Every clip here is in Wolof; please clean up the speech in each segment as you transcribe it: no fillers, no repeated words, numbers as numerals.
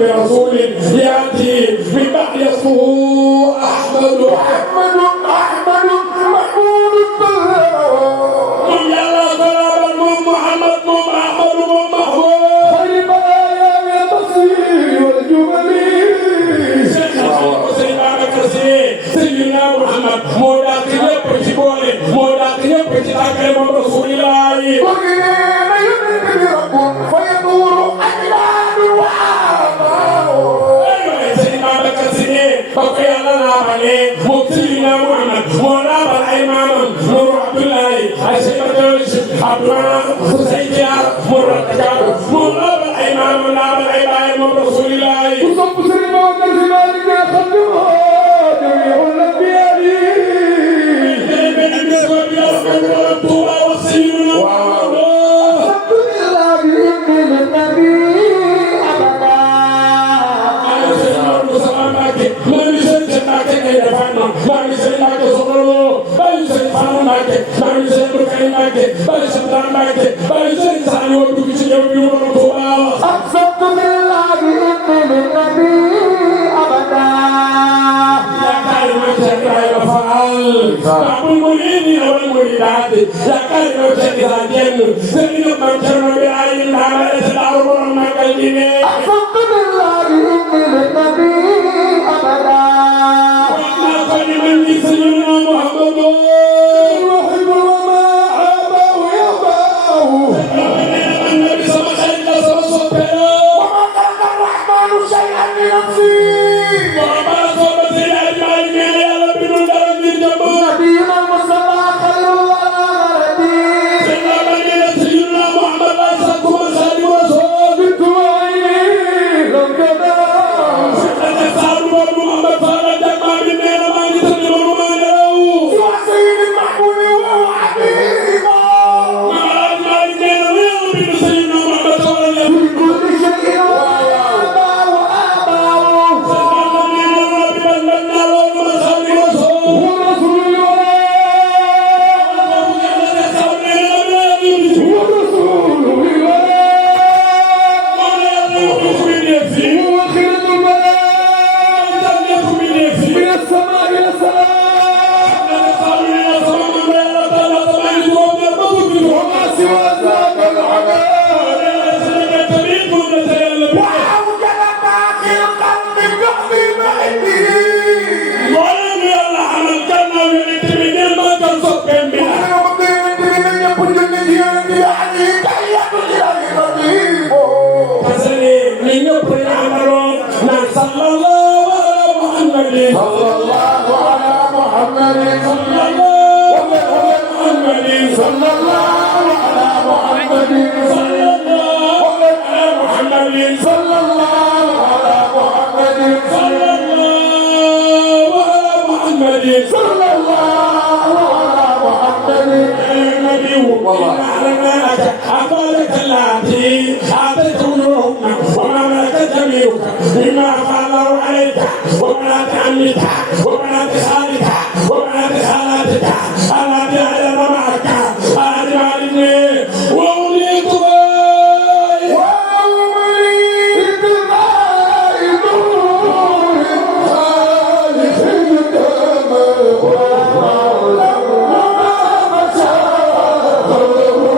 برسول يأتي من بعد اسمه أحمد محمود boole moo dàq ñëpp ci tàggale moom rasulillahi bako yàlla laabale moom Seydina Muhammad moo laabal ay maamam Nuuru Abdullahi ay Seybatoj Abdourahman Seydina moo rattakaat moo laabal ay maamam laabal ay baay moom rasulillahi ku sopp Sëriñ Babacar Si Maalik nga xam ne moo jamiul anbiyaa yi Tuuba wax Seydina بما فعلوا عليك وبنات عمك وبنات خالك وبنات خالاتك التي علم معك أعلمني وأوليت Oh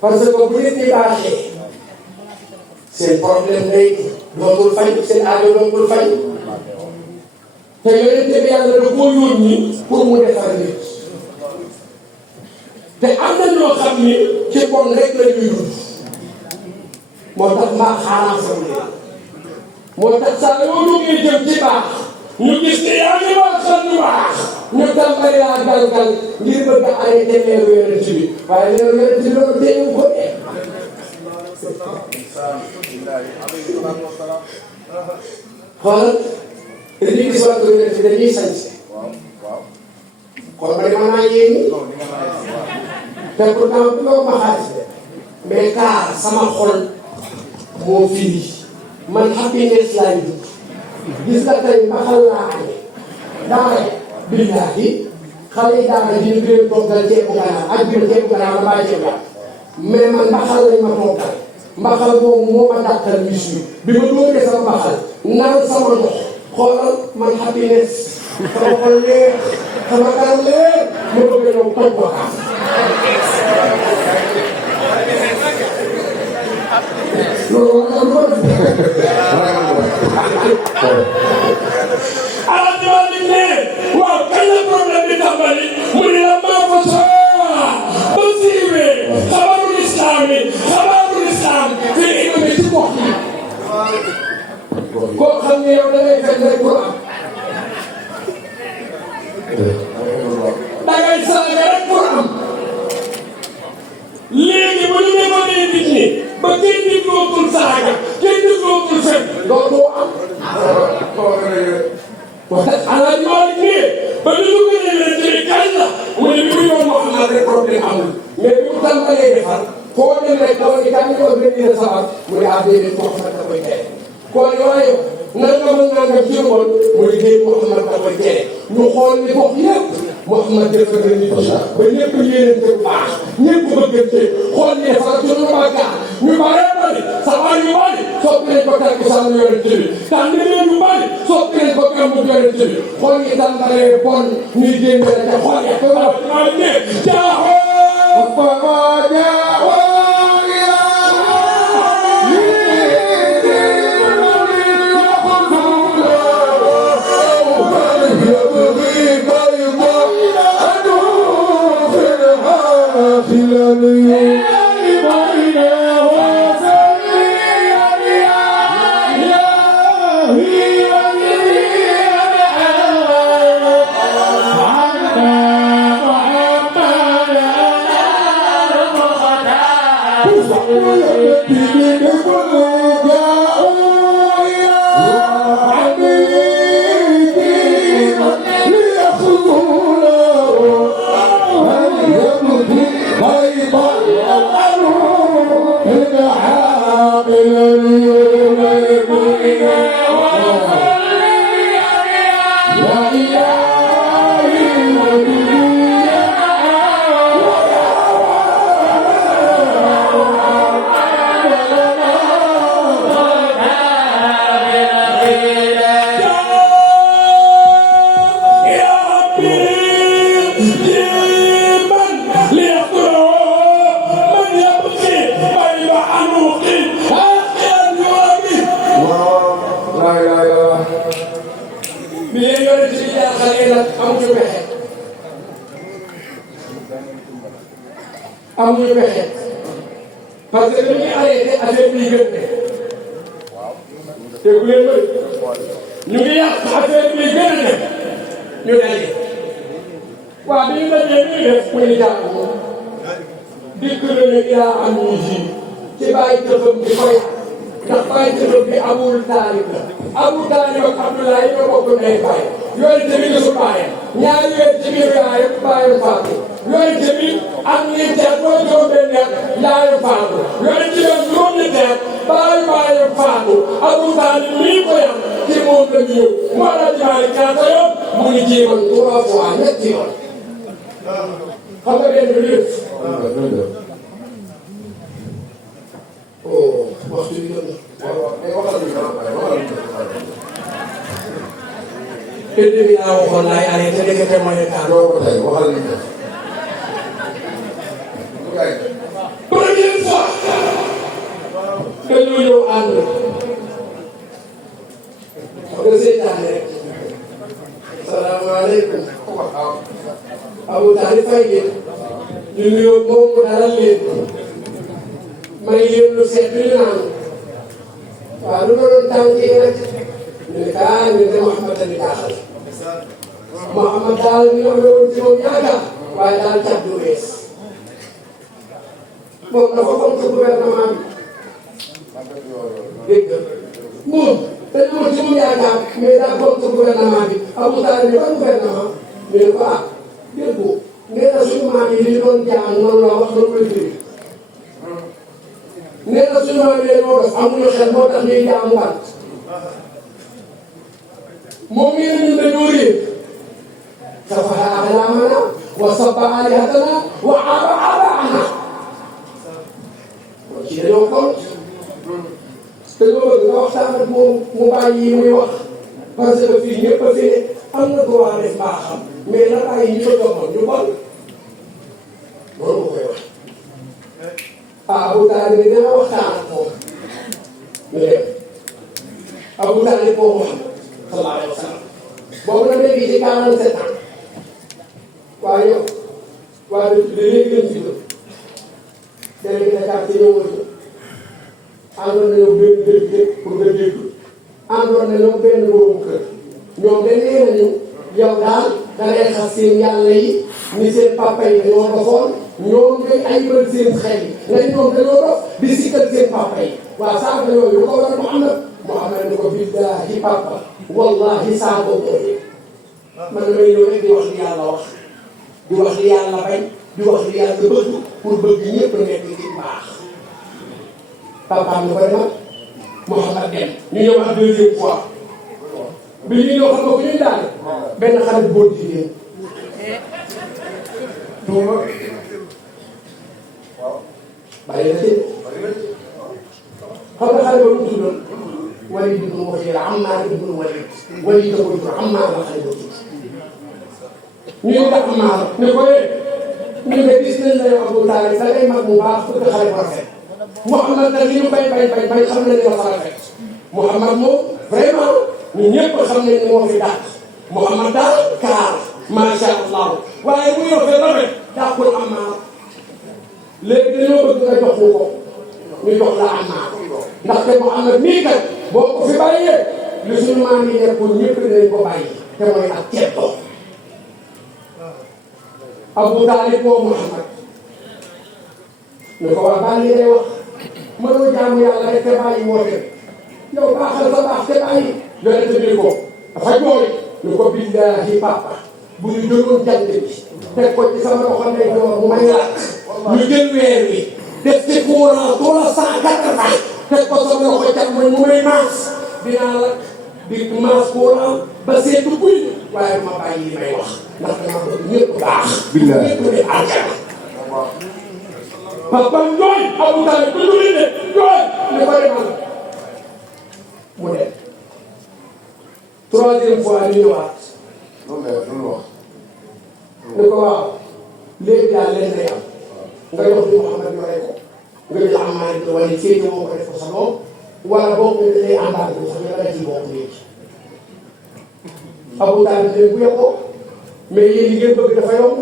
parce que bu nit ñi baaxee seen problème day dootul fay seen aajo dootul fay te yonent bi yàlla da koo yónni pour mu defar nit te am na ñoo xam ni ci bon rek la ñuy dund moo tax maa xaaraan sa moo tax saa yoo jógee jëm ci baax ñu gis ne yaa ngi wax sa lu baax ñu tàmbali laa galgal ngir bëgg a arrêté leeru yonent bi waaye leeru yonent bi loolu teewu ko de xoolal dañuy gis wàllu yonent bi dañuy sañse kon ma dama naa yéeni te pourtant bu ma xaalis de mais car sama xol moo firi man happiness laay dugg gis nga tey mbaxal laa añee daara billaahi xale yi daara ji ñu gën a toggal ceebu ganaar ak biir ceebu ganaar la bàyyi ceebu ganaar mais man mbaxal lañ ma toggal mbaxal boobu moo ma dàqal bis bi ma doonee sama mbaxal naan sama ndox xoolal man happiness sama xol leer sama kanam leer ma bëgg a ñëw toj ko kaas. loolu war na ko def. Alaaji Malick ne waaw kañ la problème bi tàmbali mu ne la maa fa soo ba siiwee xabarul islam yi xabarul islam fii imam ci gox yi koo xam ne yow da ngay fekk rek pour am da ngay saaga rek pour am léegi bu ñu defalee nit ñi ba kenn déglootul saaga kenn déglootul fen dootoo am Alaaji Malick ne ba ñu dugalee leen ci kañ la mu ne bi mu yoon Muhammad rek problème amul mais bi mu tàmbalee defar foo dem rek dama ni kan ko benn sabar mu ne ah déedéet Muhammad da koy tere kon waaye nangam ak nangam ci woon mu ne déedéet Muhammad da koy tere ñu xool ni gox yëpp Muhammad defar na nit ñi ba ñëpp yéenante bu baax ñëpp bëggante xool ni defar ci lu bàkkaar ñu bare bari sabar yu bari soppi nañ ko tànk sàmm yonent bi tànn leen yu bari soppi nañ ko gàmmu yonent bi xool yi tàmbalee bon ñuy génn la ca xool ya ko wax ma ne jaaxoo fama jaaxoo amuñu pexe parce que dañuy arrêté affaire bi gën te bu leen bëri ñu ngi yàq affaire bi gën a def ñu daje waaw bi ñu dajee ñu def muy jàng dikk na ne yaa am ñu ji ci bàyyi tëfam bi koy ndax bàyyi tëfam bi Abul Taalib la Abul Taalib ak Abdoulaye ñoo bokk ndey baay yooyu tamit gisul baayam ñaari weer ci biir yaayam baayam faatu yooyu tamit am ñeenti at wala juróom-benn at yaayam faatu yooyu ci yoon juróom-ñetti at baayam faatu Abul Taalib lii ko yam ci moom la ñëw moo la jimaale ñaata yoon mu ngi jéemal 3 fois ñetti yoon xam nga benn bi lépp oh waxtu bi jot te dégg naa waxoon laay arrêté dégg nga mooy état doo ko tey waxal nañ ko. première fois dañoo ñëw ànd xam nga seytaane rek salaamaaleykum Abou Taalib fay ngeen ñu nuyoo moom mu dalal leen may leen lu seet lu naan waaw lu doon tànk yi rek ñu ne kaa ñu ne Mouhamad la ñu jaaxal Mouhamad daal ñu am loolu ci moom yaakaar waaye daal cat du bees moom dafa fonk gouvernement bi dégg nga moom dañu am ci moom yaakaar mais daa fonk gouvernement bi Abou Taalib ne ban gouvernement ñu ne ko ah dégg nga nee na suñu maam yi li ñu doon jaam noonu la wax loolu la firi nee na suñu maam yi dañoo def amuñu xel moo tax ñuy jaamu waat moom mii la ñun dañoo réer safaha a'laamana wa sabba aalihatana wa aaba aabaana ci dañoo kon te loolu nga waxtaan ak moom mu bàyyi yi muy wax parce que fii ñëpp a fi ne am na droit def mbaaxam mais na bàyyi ñu ko joxoon ñu bon loolu nga koy wax Abu Taalib dina waxtaan ak moom ñu dem Abu Taalib moo Muhammad sallallahu alayhi wa sallam boobu nag léegi ci 47 ans waaye yow waaye léegi lañ ci doon délégué de quartier ñëw wër àndoon nañoo benn député pour nga déglu àndoon nañoo benn borom kër ñoom dañ nee nañu yow daal da ngay xas seen yàlla yi ni seen papa yi dañoo dofoon ñoom ngay ayibal seen xel yi nga ni ñoom dañoo dof di sikkal seen papa yi waaw saaga yooyu lu ko war a Muhammad ni ko billaahi papa wallahi saaga boobu man damay ñëw rek di wax li yàlla wax di wax li yàlla bañ di wax li yàlla bëgg pour bëgg ñëpp nekk ci baax papaam ni ko demal Muhammad dem ñu ñëw ak deuxième fois bi ñu ñëw xam nga fu ñuy daal benn xarit góor jigéen tuuma bàyyi na ci xam nga xale ba lu mu tuddoon Walid ibn Mughira Ammaar ibn Walid Walid da ko jur Ammaar la xale ba tudd ñu ngi tax Ammaar ne ko ñu ne gis nañ la yow Abu Taalib da ngay mag mu baax bëgg xale bu rafet Muhammad nag li ñu bay xam nañ ne dafa rafet Muhammad moom vraiment ñun ñëpp xam nañ ne moo fi dàq Muhammad daal kaar macha allah waaye bu ñu rafet dàqul Ammaar léegi dañoo bëgg nga jox ñu ko ñu jox la Ammaar ndaxte Muhammad mii kat boo ko fi bàyyee li suñu maam yi nekkoon ñëpp dinañ ko bàyyi te mooy ak ceeb Abu Taalib moo Muhammad ne ko wax baal li ngay wax mënoo jaamu yàlla rek te bàyyi woote yow baaxal sa baax te bàyyi yonente bi ko dafa jooy ne ko billaahi papa bu ñu jëloon jant bi teg ko ci sama loxo ne joor mu may lakk ñu jël weer wi def ci courant 380 teg ko sama loxo càmmoñ mu may maas dinaa la di maas courant ba seetu buy waaye ma bàyyi li may wax ndax dama bëgg ñëpp baax. ñëpp di àjjana. papa jooy Abu Taalib bu ñu de jooy ne ko demal mu dem troisième fois ñu ñëwaat. loolu wax. ne ko waaw léegi daal leen lay am nga jox li Muhammad yore ko nga jël Ammaar ibn Waliid féete moo ko def ko sa doom wala boog nga lay àndaale ko sax nga la ciy bokk léegi. Abu Taalib ne bu yeboo mais yéen li ngeen bëgg dafa yomb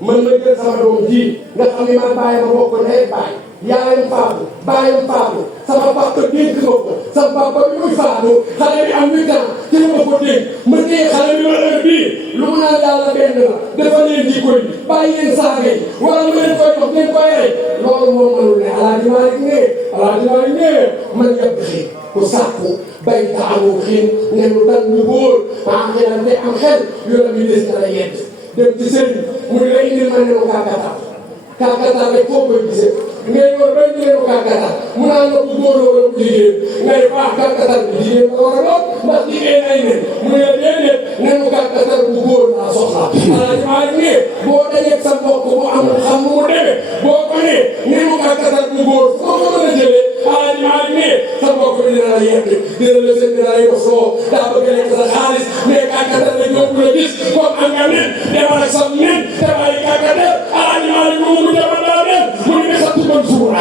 man ma jël sama doom ji nga xam ne man bàyyi ma bokk ndey bàyyi yaayam faatu bàyyam faatu sama papa dénk ma ko sama papa bi muy faatu xale bi am 8 ans ci la ma ko dénk ma téye xale bi ma heure bii lu mu naan yàlla benn la dafa leen di koy bàyyi leen saaga yi wala lu leen koy jox ngeen koy rey loolu moom mënul ne Alaaji Maalik ne man yëpp xëy ku sàkku bay taxawu xiin ne lu dal ñu góor maa xelante am xel yoonam yi des na la yedd dem ci sëriñ mu ne la indil ma ne ma kàkkatar rek foo koy gisee ngay war bay ñu ne ma kàkkatar mu naan la bu góor la wala bu jigéen ngay baax kàkkatar bi jigéen la war a doon ndax jigéen ay ne mu ne la déedéet ne ma kàkkatar bu góor laa soxla Alaaji Maalik ne boo dajeeg sa mbokk bu amul xam mu demee boo ko ne ma kàkkatar bu góor foo ko mën a jëlee Alaaji Maalik ne sa mbokk bi dina la yegg dina la seen dina lay dox soo daa bëgg a lekk sa xaalis mais kàkkatar la ñoo la gis comme am nga nen demal ak sa nen te bàyyi kàkkatar Alaaji Maalik moomu mu demal daa nen mu ne sa tuban suura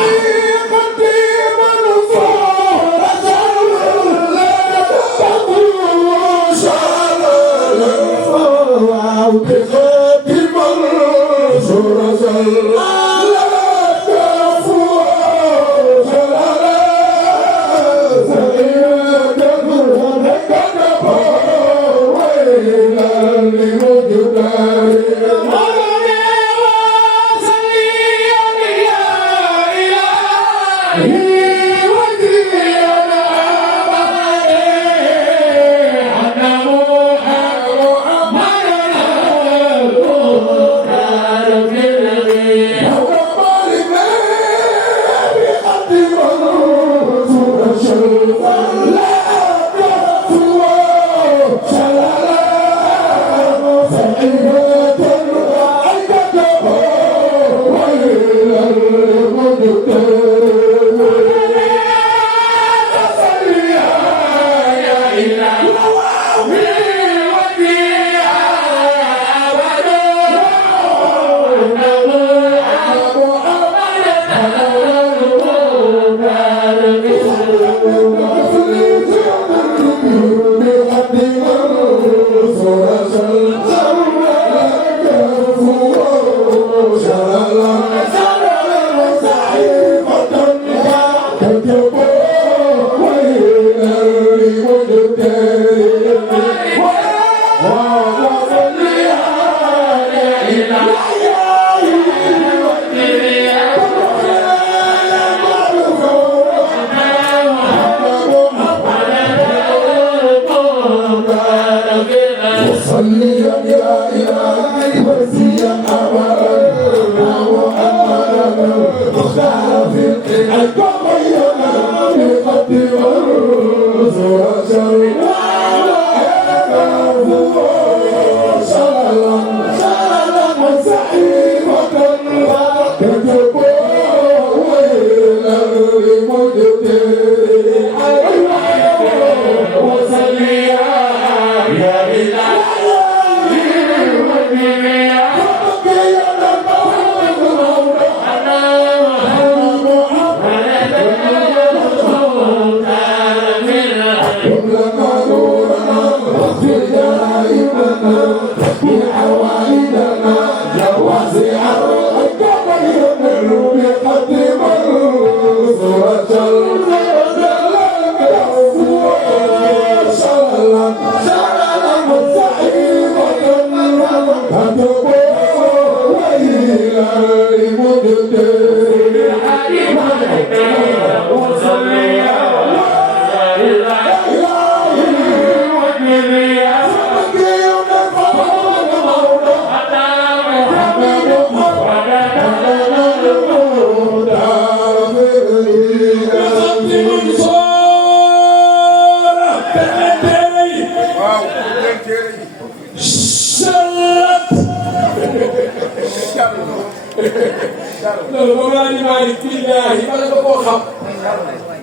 loolu moom laa ñu maa ngi kii yaa yi bala nga koo xam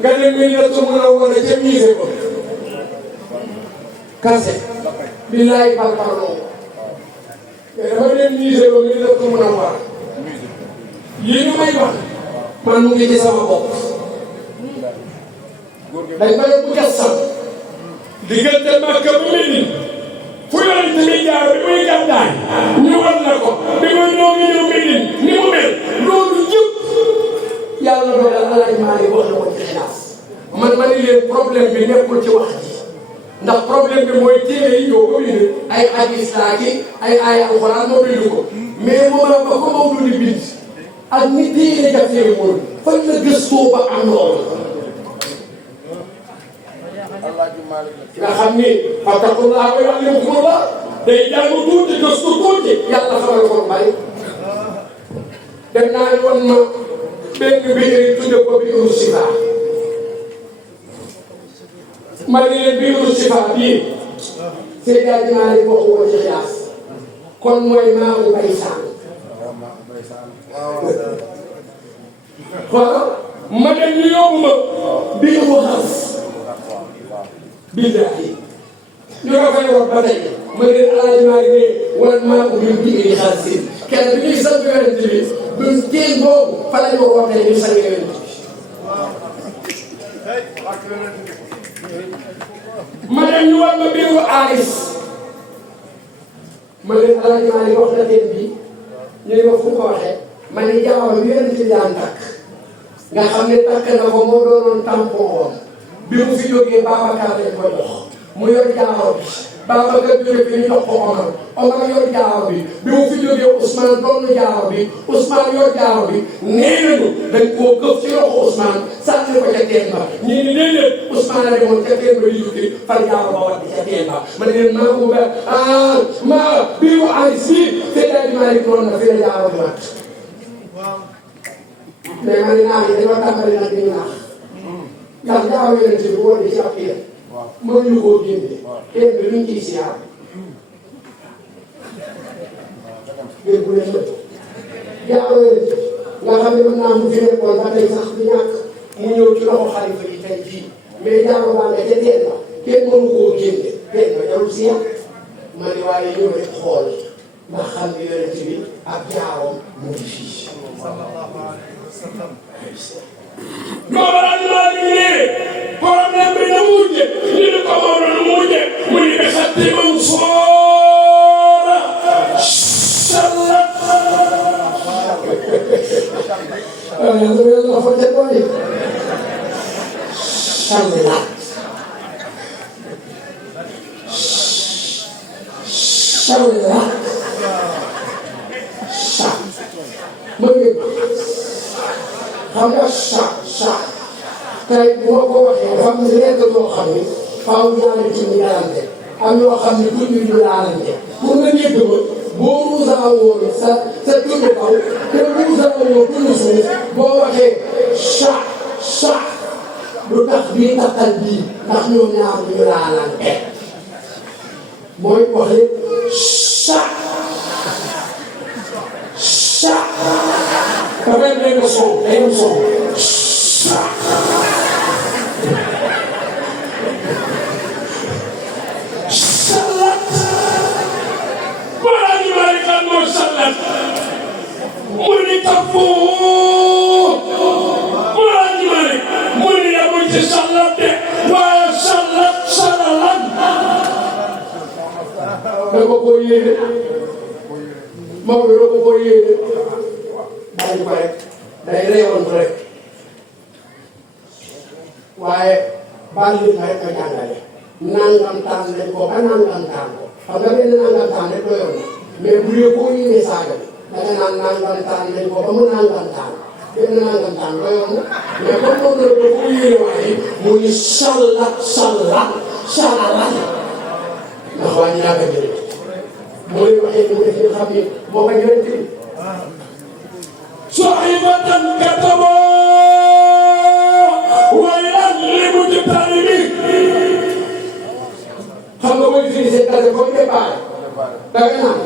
nga dem mi la su mën a wane ca musée ba kase billaay parparloo mais dama dem musée ba mi la su mën a war yi ñu may wax man mu ngi ci sama bopp dañ ma ne bu jas sax diggante Makka ba Medina fu yonent bi jaar bi muy gàddaay ñu war na ko bi muy ñëw Medina ni mu mel loolu yëpp yàlla dogal Alaaji Maalik wax na ko ci xilaas man ma ne leen problème bi nekkul ci wax ji ndax problème bi mooy téere yi ñoo ko bind ay hadiis laa ki ay aaya alxuraan moo bind ko mais moment ba ko Maodo di bind ak ni téere jafee woon fan la gëstoo ba am loolu nga xam ni fattaqullaaha wa yu'allimukumullah day jàng tuuti gëstu tuuti yàlla xamal ko lu bari dem naa ne woon ma benn biir tudde ko biiru sifa ma ne leen biiru sifa bii Seydi Hadji Malick waxu ko ci xiyaas kon mooy maamu bay saan xoolal ma dem ñu yóbbu ma biiru xas billahi ñu nga fay wax ba tey ma ne Alaaji Maalik ne wala maa ko biir biir xaasin kenn bi ñuy sant yonent bi duñ teen boobu fa la ñu wootee ñu sang yonent bi ma dem ñu war ma biiru aaris ma ne Alaaji Maalik wax na teen bi ñu ne ma fu ko waxee ma ne jaawam bi yonent bi daan takk nga xam ne takk na ko moo doonoon tampon woon bi mu fi jógee Babacar lañ ko jox mu yor jaaro bi Babacar jóge fi ñu jox ko Omar yor jaaro bi bi mu fi jógee Ousmane doon jaaro bi Ousmane yor jaaro bi nee nañu dañ koo këf ci loxo Ousmane sànni ko ca teen ba ñii ni déedéet Ousmane la demoon ca teen ba di jukki far jaaro ba wàcc ca teen ba ma ne leen maa ngi ba bii mu aris bii Seydi Hadji Malick noonu na fi la jaaro bi mat mais ma ne naa yi dañoo tàmbali nag di ñu naax ndax jaaro yonent bi boo di ci ab teen mënuñu koo génne teen bi luñ ciy siyaar ngeen bu leen mën jaaro yonent nga xam ne mën naa mu fi nekkoon ba tey sax di ñàkk mu ñëw ci loxo xalifa yi tey fii mais jaaro baa nga ca teen ba kenn mënu koo génne teen ba jarul siyaar ma ne waaye ñëw rek xool ba xam ne yonent bi ak jaaroom mu ngi fii Maodo Aliouma ñu ngi problème bi na mujjee ñu ne ko Maodo na mujjee mu ne bi xatti Mansoor yàlla dafa teg waaye sallaat sallaat sa ma ngi xam nga sa tey bu ma ko waxee dafa am lekk yoo xam ni faaw ñaari ci ñu laalante am yoo xam ni tuuti ñu laalante pour nga dégg ma boo ruusaa woon sa tund kaw te ruusaa woon tund suuf boo waxee sa lu tax bii taxal bii ndax ñoom ñaar ñu laalante mooy waxee sa dafay benn son day am son sallat wala ñu bari kan moo sallat mu ni kafoo wala ñu bari mu ni yamul ci sallat de waaye sallat salalan da ko ko yéene Maodo da ko ko yéene bàyyi ko rek day réewoon rek waaye baal li ma rek a jàngale nangam taan lañ ko ba nangam taan ko xam nga benn nangam taan rek doyoon na mais bu dee koo yéene saaga bi da nga naan nangam taan lañ ko ba mu nangam taan benn nangam taan doyoon na mais comme moom la ko yéene waaye mu ngi sallat salalan ndax waa ñu ñàkk a jëlee moo leen waxee ni mu def ñu xam ni moo ko jëlee صحيفة كتبوا ويلا لمجتهدين xam nga mooy fii seen kase foofu départ da nga naan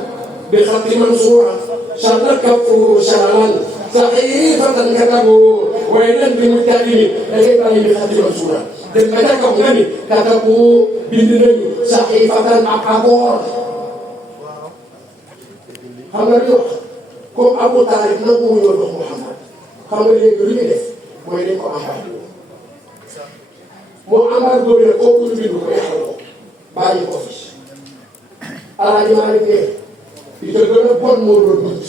bi xatti mansuura salla kafuru salalan saxiifatan katabu waylan bi mujtahidin da ngay bàyyi bi xatti mansuura dem ba ca kaw nga ni katabu bind nañu saxiifatan ak aboor xam nga li wax comme Abu Talib nangu wu ñoo dox Muhammad xam nga léegi lu ñu def mooy dañ ko embargo moo embargo ne kooku ñu bind ko yàqal ko bàyyi ko fi Alaaji Maalik ne li ca gën a bon moo doon bind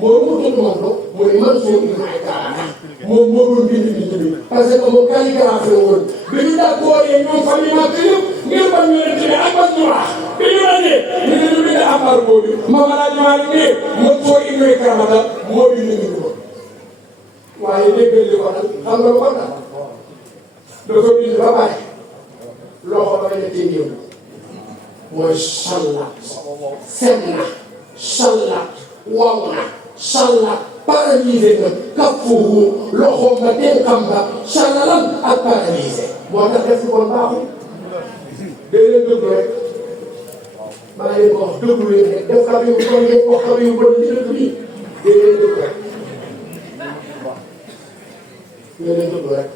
moo tudd moom do mooy Mansuur ibn Aykaara moom moo doon bind bi parce que moom calligraphe la woon bi ñu d'accord ñoom famille Makka yëpp ngir bañ ñu leen ak bas ñu wax bi ñu ràññee ñu ne ñu bind embargo bi moom Alaaji Maalik ne Mansuur ibn Aykaara moo bind bind ko waaye déggal li ko nag xam nga lu ko nag dafa bind ba pare loxo ba ne téeméer mooy sallat sem na sallat waw na sallat paralysé na kafuhu loxo nga dénkam ba salalan ak paralysé moo tax def ci kon baaxul day leen dëgg rek maa leen ko wax dëgg leen rek def xam yu bon yëpp wax xam yu bon li dëgg bi day leen dëgg rek day leen dëgg rek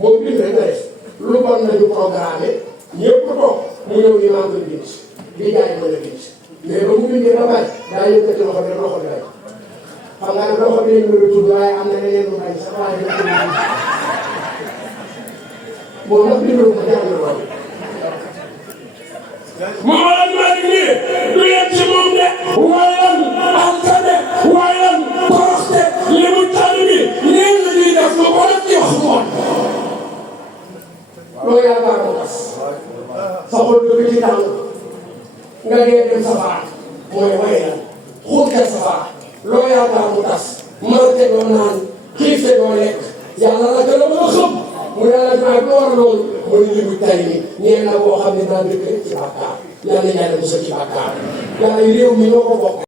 moom bind rek nga def lu bon nañu programmé ñëpp toog mu ñëw ni maa ngi bind li jaay mën a bind mais ba mu bindee ba pare daa yëkkati loxo bi loxo bi rek xam nga ne loxo bi lañ mën a tudd waaye am na leneen lu bari sax waaye dañ ko moom nag bindul ko jàng loolu Mawalana Malick nii du yem ci moom de waaye alkane waaye toroxte li mu tànn bi ñeen la ñuy def lu ko def ci wax moom loo yaakaar mu tas sa xol dëgg ci tàng nga dee dem safara mooy way la xuurkat safara loo yaakaar mu tas marte doo naan xiifte doo lekk yàlla la gën a mën a xam mu yàlla naa ko war a loolu mooy li mu tay ni ñee na boo xam ne daa dëkk ci bàkkaar yàlla yàlla musal ci bàkkaar yàlla réew mi ñoo ko bokk